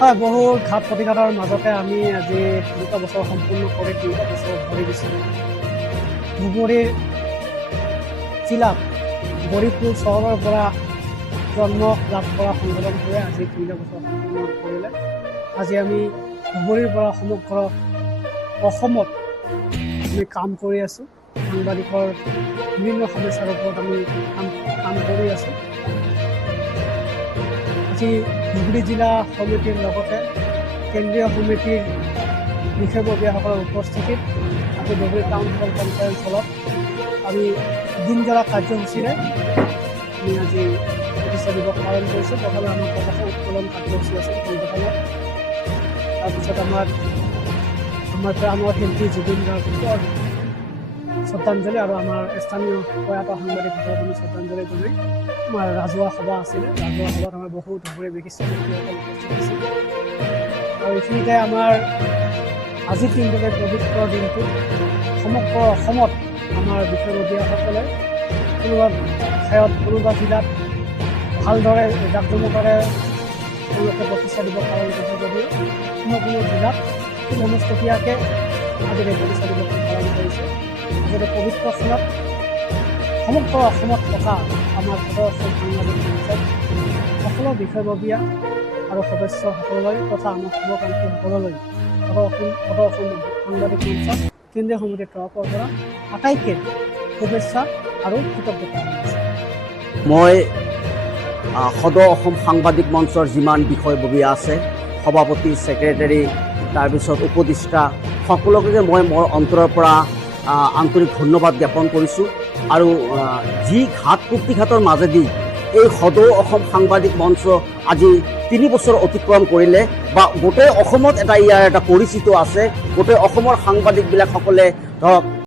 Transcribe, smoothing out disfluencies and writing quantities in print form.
হয়, বহু ঘাত প্ৰতিঘাতৰ মাজতে আমি আজি 2টা বছৰ সম্পূৰ্ণ কৰি 3টা বছৰ ভৰি দিছোঁ। ধুবুৰী জিলাত গৌৰীপুৰ চহৰৰ পৰা জন্ম লাভ কৰা সংগঠনটোৱে আজি 3টা বছৰ সম্পূৰ্ণ কৰিলে। আজি আমি ধুবুৰীৰ পৰা সমগ্ৰ অসমত আমি কাম কৰি আছোঁ। সাংবাদিকৰ বিভিন্ন সমস্যাৰ ওপৰত আমি কাম কৰি আছোঁ। আজি ধুবুৰী জিলা সমিতিৰ লগতে কেন্দ্ৰীয় সমিতিৰ বিষয়ববীয়াসকলৰ উপস্থিতিত আজি ধুবুৰী টাউন হল পঞ্চায়ত অঞ্চলত আমি দিনজোৰা কাৰ্যসূচীৰে আমি আজি প্ৰতিষ্ঠা দিৱস পালন কৰিছোঁ। প্ৰথমে আমাৰ পতাকা উত্তোলন কাৰ্যসূচী আছিল সংগঠনত। তাৰপিছত আমাৰ প্ৰাণৰ শিল্পী জুবিন গাৰ্গৰ শ্ৰদ্ধাঞ্জলি আৰু আমাৰ স্থানীয় প্ৰয়াত সাংবাদিকসকলক আমি শ্ৰদ্ধাঞ্জলি জনাই আমাৰ ৰাজহুৱা সভা আছিলে। ৰাজহুৱা সভাত আমাৰ বহু ধুবুৰী বিশিষ্ট ব্যক্তিসকল উপস্থিত আছিল। আৰু এইখিনিতে আমাৰ আজিৰ দিনটোতে পবিত্ৰ দিনটোত সমগ্ৰ অসমত আমাৰ বিষয়ববীয়াসকলে কোনোবা ঠাইত কোনোবা জিলাত ভালদৰে জাকজমকৰে তেওঁলোকে প্ৰতিষ্ঠা দিৱস পালন কৰিছে যদিও কোনো জিলাত খুব অনুষ্ঠতীয়াকৈ আজিৰ এই প্ৰতিষ্ঠা দিৱসটো পালন কৰিছে। আজিৰ এই পবিত্ৰ স্থানত সমগ্ৰ অসমত থকা আমাৰ অসম সাংবাদিক মঞ্চত সকলো বিষয়ববীয়া আৰু সদস্যসকললৈ তথা আমাৰ শুভাকাংক্ষীসকললৈ অসম সাংবাদিক মঞ্চত কেন্দ্ৰীয় সমিতিৰ তৰফৰ পৰা আটাইকে শুভেচ্ছা আৰু কৃতজ্ঞতা জনাইছোঁ। মই সদৌ অসম সাংবাদিক মঞ্চৰ যিমান বিষয়ববীয়া আছে, সভাপতি, ছেক্ৰেটাৰী, তাৰপিছত উপদেষ্টা সকলোকে মই মোৰ অন্তৰৰ পৰা আন্তৰিক ধন্যবাদ জ্ঞাপন কৰিছোঁ। আৰু যি ঘাত প্ৰতিঘাতৰ মাজেদি এই সদৌ অসম সাংবাদিক মঞ্চ আজি 3 বছৰ অতিক্ৰম কৰিলে বা গোটেই অসমত ইয়াৰ এটা পৰিচিত আছে। গোটেই অসমৰ সাংবাদিকবিলাকসকলে ধৰক